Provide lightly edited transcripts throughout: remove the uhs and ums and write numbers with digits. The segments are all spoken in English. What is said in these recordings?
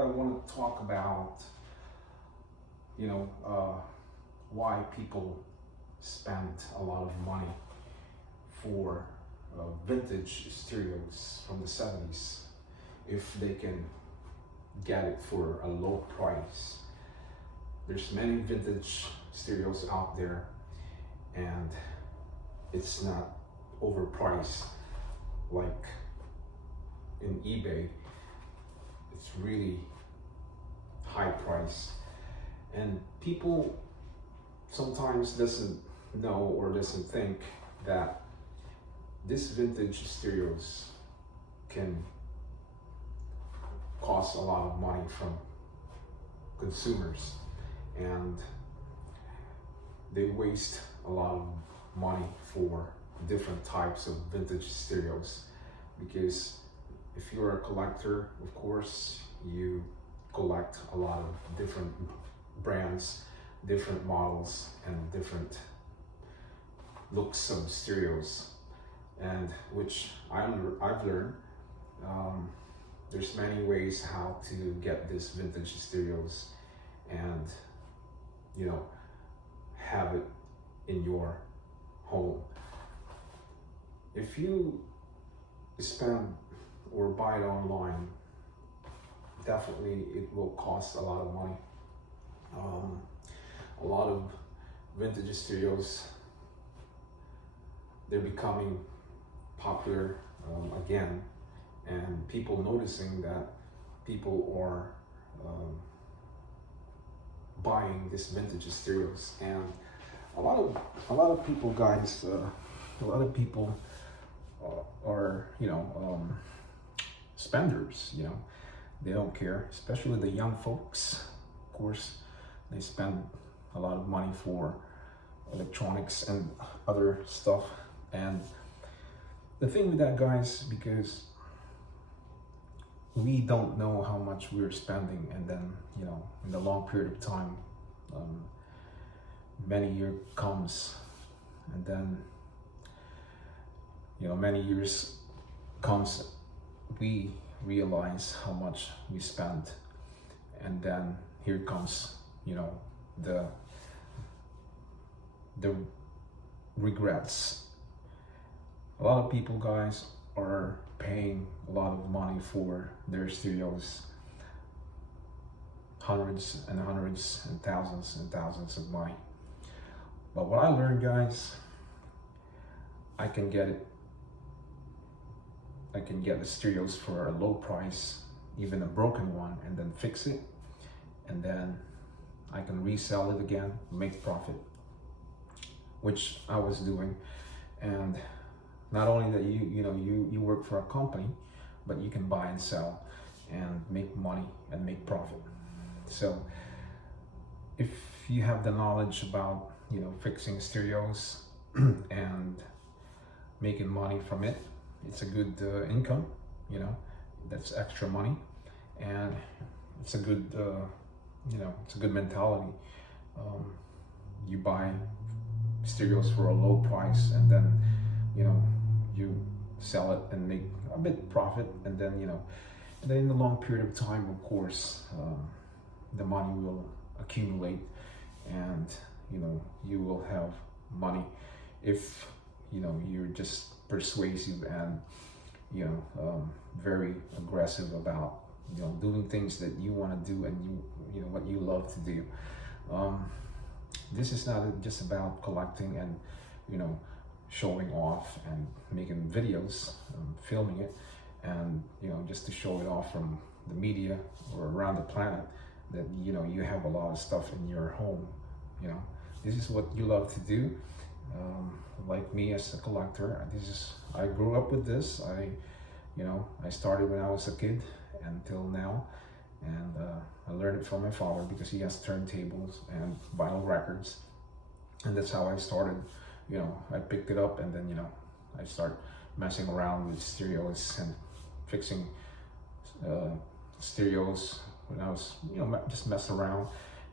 I want to talk about, you know, why people spend a lot of money for vintage stereos from the 70s if they can get it for a low price. There's many vintage stereos out there and it's not overpriced like in eBay. It's really high price, and people sometimes doesn't know or doesn't think that these vintage stereos can cost a lot of money from consumers, and they waste a lot of money for different types of vintage stereos. Because if you're a collector, of course, you collect a lot of different brands, different models, and different looks of stereos, and which I've learned. There's many ways how to get these vintage stereos and, you know, have it in your home. If you spend or buy it online, definitely it will cost a lot of money. A lot of vintage stereos, they're becoming popular again, and people noticing that people are buying these vintage stereos. And a lot of people, guys, a lot of people are, you know, spenders. You know, they don't care, especially the young folks. Of course, they spend a lot of money for electronics and other stuff. And the thing with that, guys, because we don't know how much we're spending, and then, you know, in the long period of time, many years comes, and then, you know, many years comes, we realize how much we spent, and then here comes, you know, the regrets. A lot of people, guys, are paying a lot of money for their stereos, hundreds and hundreds and thousands of money. But what I learned, guys, I can get the stereos for a low price, even a broken one, and then fix it, and then I can resell it again, make profit, which I was doing. And not only that, you work for a company, but you can buy and sell and make money and make profit. So if you have the knowledge about, you know, fixing stereos and making money from it, it's a good income, you know, that's extra money, and it's a good, you know, it's a good mentality. You buy stereos for a low price, and then, you know, you sell it and make a bit profit, and then, you know, then in the long period of time, of course, the money will accumulate, and, you know, you will have money if, you know, you're just persuasive and, you know, very aggressive about, you know, doing things that you want to do, and you know what you love to do. This is not just about collecting and, you know, showing off and making videos, filming it, and, you know, just to show it off from the media or around the planet that, you know, you have a lot of stuff in your home. You know, this is what you love to do. Like me as a collector, I grew up with this. You know, I started when I was a kid until now, and I learned it from my father because he has turntables and vinyl records, and that's how I started. You know, I picked it up, and then, you know, I start messing around with stereos and fixing stereos when I was, you know, just messing around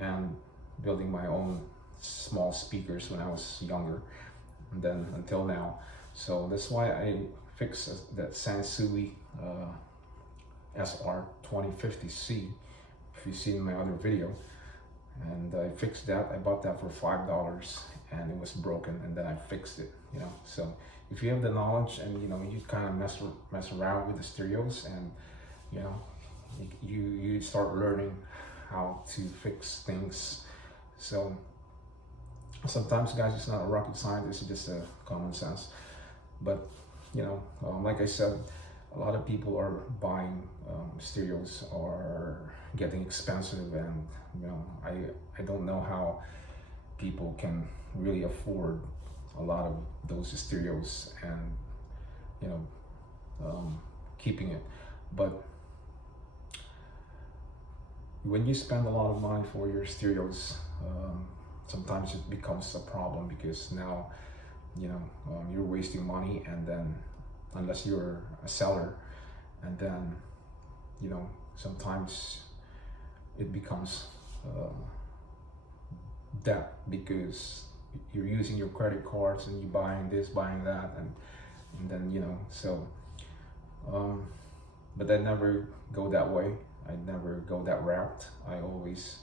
and building my own small speakers when I was younger, and then until now. So that's why I fixed that Sansui SR2050C if you've seen my other video, and I fixed that. I bought that for $5 and it was broken, and then I fixed it, you know. So if you have the knowledge and, you know, you kind of mess around with the stereos, and, you know, you start learning how to fix things. So sometimes, guys, it's not a rocket science, it's just a common sense. But, you know, like I said, a lot of people are buying stereos are getting expensive, and, you know, I don't know how people can really afford a lot of those stereos and, you know, keeping it. But when you spend a lot of money for your stereos, sometimes it becomes a problem, because now, you know, you're wasting money, and then unless you're a seller, and then, you know, sometimes it becomes debt, because you're using your credit cards and you're buying this, buying that, and then, you know, so but I never go that way. I never go that route. I always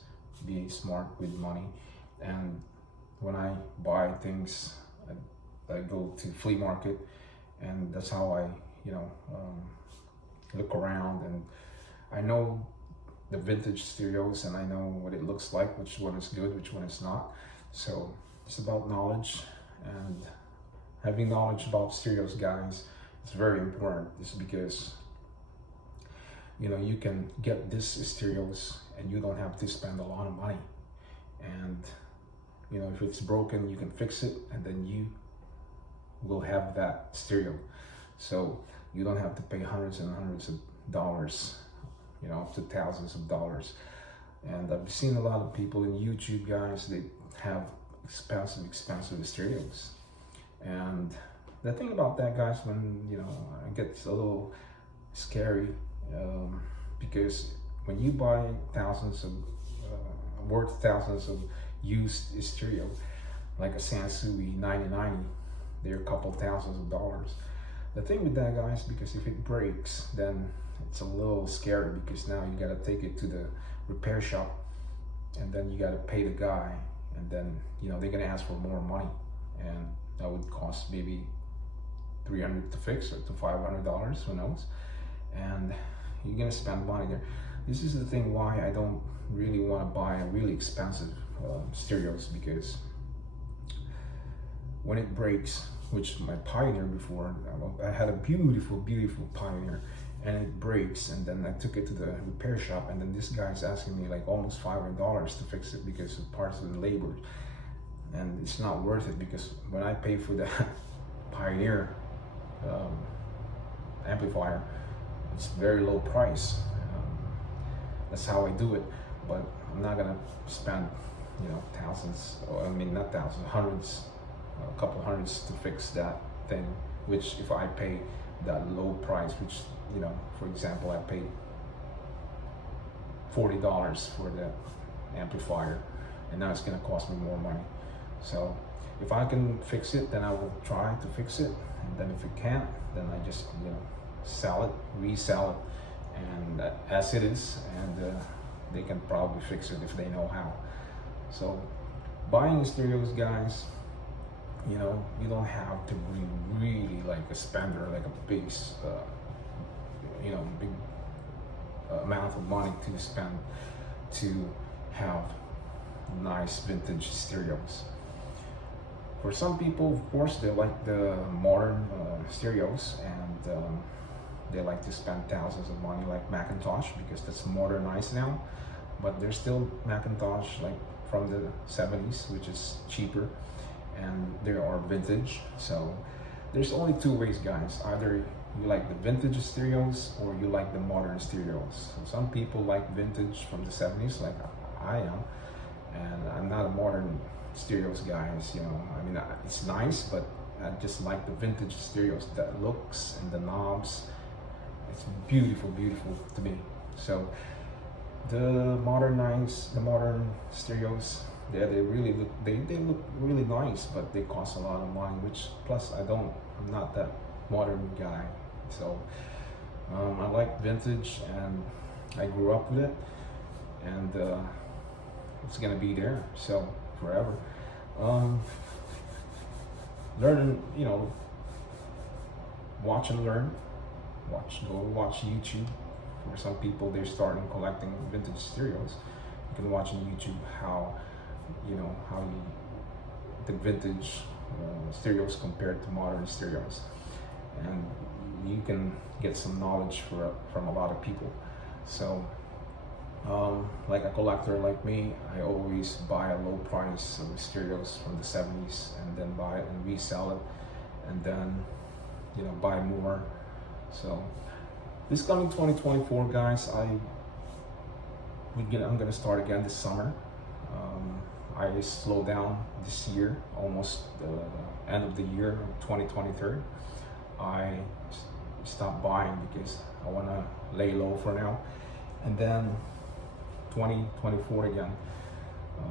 be smart with money, and when I buy things, I go to flea market, and that's how I, you know, look around, and I know the vintage stereos, and I know what it looks like, which one is good, which one is not. So it's about knowledge, and having knowledge about stereos, guys, it's very important. It's because, you know, you can get this stereos and you don't have to spend a lot of money, and, you know, if it's broken, you can fix it, and then you will have that stereo. So you don't have to pay hundreds and hundreds of dollars, you know, up to thousands of dollars. And I've seen a lot of people in YouTube, guys, they have expensive stereos. And the thing about that, guys, when, you know, it gets a little scary, because when you buy worth thousands of used stereo, like a Sansui 9090, they're a couple thousands of dollars. The thing with that, guys, because if it breaks, then it's a little scary, because now you got to take it to the repair shop, and then you got to pay the guy, and then, you know, they're gonna ask for more money, and that would cost maybe $300 to fix, or to $500, who knows, and you're gonna spend money there. This is the thing why I don't really want to buy really expensive stereos, because when it breaks, which my Pioneer before, I had a beautiful Pioneer, and it breaks, and then I took it to the repair shop, and then this guy's asking me like almost $500 to fix it, because of parts of the labor, and it's not worth it, because when I pay for the Pioneer amplifier, it's very low price. That's how I do it, but I'm not gonna spend, you know, thousands, or I mean not thousands, hundreds, a couple hundreds to fix that thing, which if I pay that low price, which, you know, for example, I paid $40 for the amplifier, and now it's gonna cost me more money. So if I can fix it, then I will try to fix it, and then if it can't, then I just, you know, sell it, resell it, and as it is, and they can probably fix it if they know how. So buying stereos, guys, you know, you don't have to be really like a spender, like a big, you know, big amount of money to spend to have nice vintage stereos. For some people, of course, they like the modern stereos, and they like to spend thousands of money, like Macintosh, because that's modernized now. But there's still Macintosh like from the 70s, which is cheaper, and they are vintage. So there's only two ways, guys. Either you like the vintage stereos, or you like the modern stereos. So some people like vintage from the 70s, like I am, and I'm not a modern stereos, guys. You know, I mean, it's nice, but I just like the vintage stereos. The looks and the knobs, it's beautiful to me. So the modern stereos, they really look, they look really nice, but they cost a lot of money, which plus I'm not that modern guy. So I like vintage, and I grew up with it, and it's gonna be there so forever. um, Learn, watch and learn. Go watch YouTube. For some people, they're starting collecting vintage stereos. You can watch on YouTube how the vintage stereos compared to modern stereos, and you can get some knowledge from a lot of people. So like a collector like me, I always buy a low price of stereos from the 70s and then buy it and resell it, and then buy more. So this coming 2024, guys, I'm gonna start again this summer. I slow down this year, almost the end of the year, 2023. I stopped buying because I wanna lay low for now, and then 2024 again.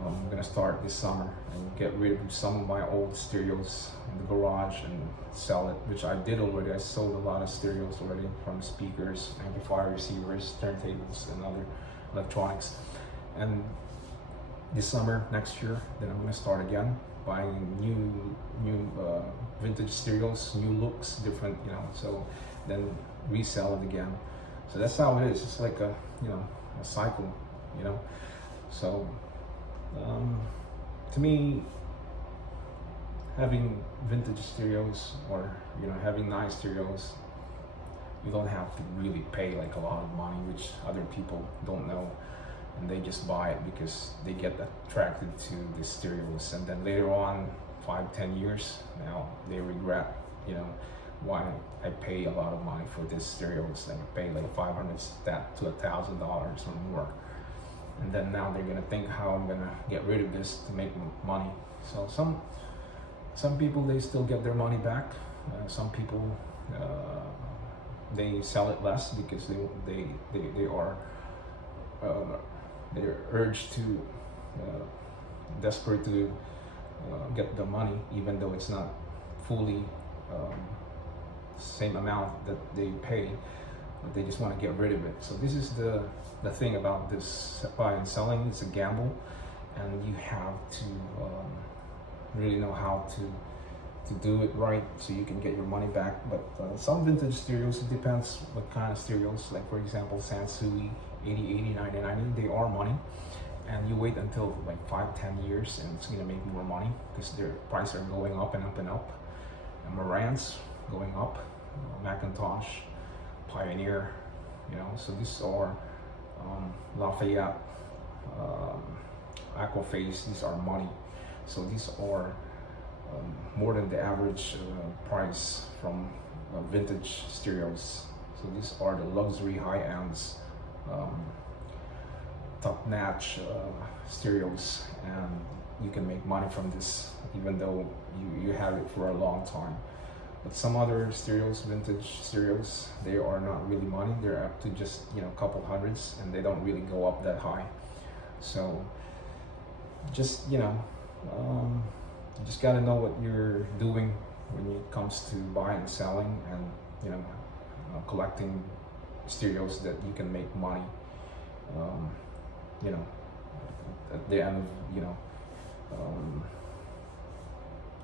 I'm gonna start this summer and get rid of some of my old stereos in the garage and sell it, which I did already. I sold a lot of stereos already, from speakers, amplifier receivers, turntables, and other electronics. And this summer, next year, then I'm gonna start again buying new vintage stereos, new looks, different, so then resell it again. So that's how it is. It's like a cycle, So to me, having vintage stereos, or having nice stereos, you don't have to really pay like a lot of money, which other people don't know, and they just buy it because they get attracted to the stereos, and then later on, 5-10 years now, they regret why I pay a lot of money for this stereos. Like I pay like $500 to $1,000 or more, and then now they're gonna think how I'm gonna get rid of this to make money. So some people, they still get their money back. Some people they sell it less because they are they're urged to desperate to get the money, even though it's not fully same amount that they pay, but they just want to get rid of it. So this is the thing about this buy and selling. It's a gamble, and you have to really know how to do it right so you can get your money back. But some vintage stereos, it depends what kind of stereos. Like for example, Sansui 8080, 9090, they are money, and you wait until like 5-10 years and it's gonna make more money because their prices are going up and up and up. And Marantz going up, Macintosh, Pioneer, so these are Lafayette, Aquaphase, these are money. So these are more than the average price from vintage stereos. So these are the luxury high-ends, top-notch stereos, and you can make money from this even though you have it for a long time. But some other stereos, vintage stereos, they are not really money. They're up to just a couple hundreds, and they don't really go up that high. So just you just got to know what you're doing when it comes to buying and selling, and collecting stereos that you can make money. At the end of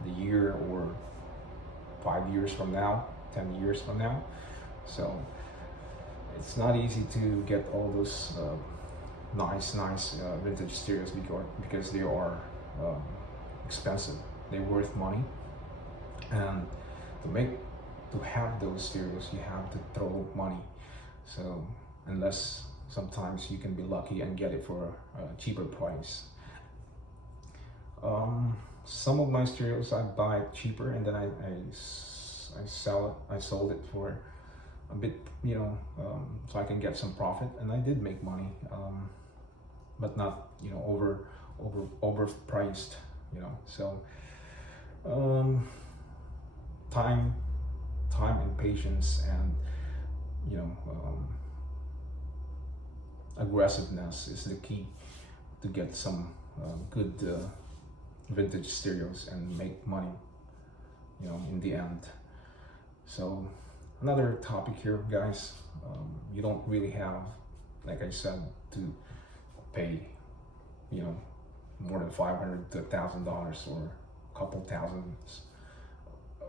the year, or 5 years from now, 10 years from now. So it's not easy to get all those nice vintage stereos because they are expensive. They're worth money, and to have those stereos, you have to throw money. So unless sometimes you can be lucky and get it for a cheaper price. Some of my stereos I buy cheaper, and then I sell it. I sold it for a bit, so I can get some profit, and I did make money, but not overpriced, So time and patience, and aggressiveness is the key to get some good vintage stereos and make money, in the end. So another topic here, guys, you don't really have, like I said, to pay, you know, more than $500 to $1,000 or a couple thousands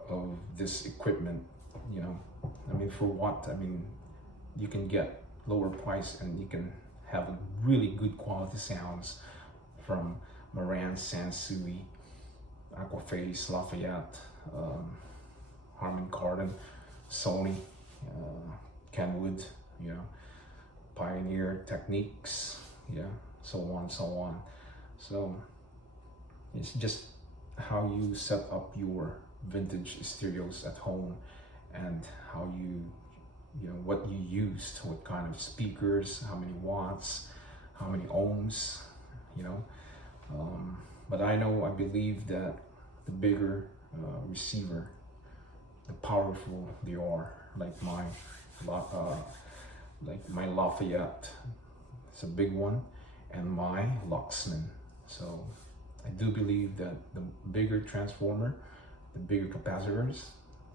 of this equipment, you know. I mean, for what? I mean, you can get lower price and you can have a really good quality sounds from Marantz, Sansui, Aquaphase, Lafayette, Harman Kardon, Sony, Kenwood, you know, Pioneer Techniques, yeah, so on, so on. So it's just how you set up your vintage stereos at home, and how you know, what you used, what kind of speakers, how many watts, how many ohms, you know. But I believe that the bigger receiver, the powerful they are, like my Lafayette, it's a big one, and my Luxman. So I do believe that the bigger transformer, the bigger capacitors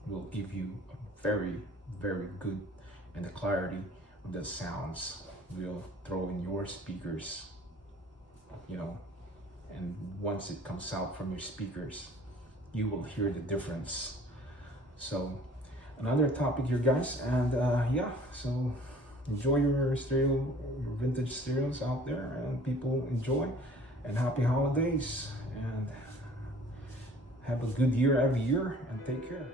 will give you a very, very good, and the clarity of the sounds will throw in your speakers, you know. And once it comes out from your speakers, you will hear the difference. So another topic here, guys, and yeah, so enjoy your vintage stereos out there, and people enjoy, and happy holidays, and have a good year every year, and take care.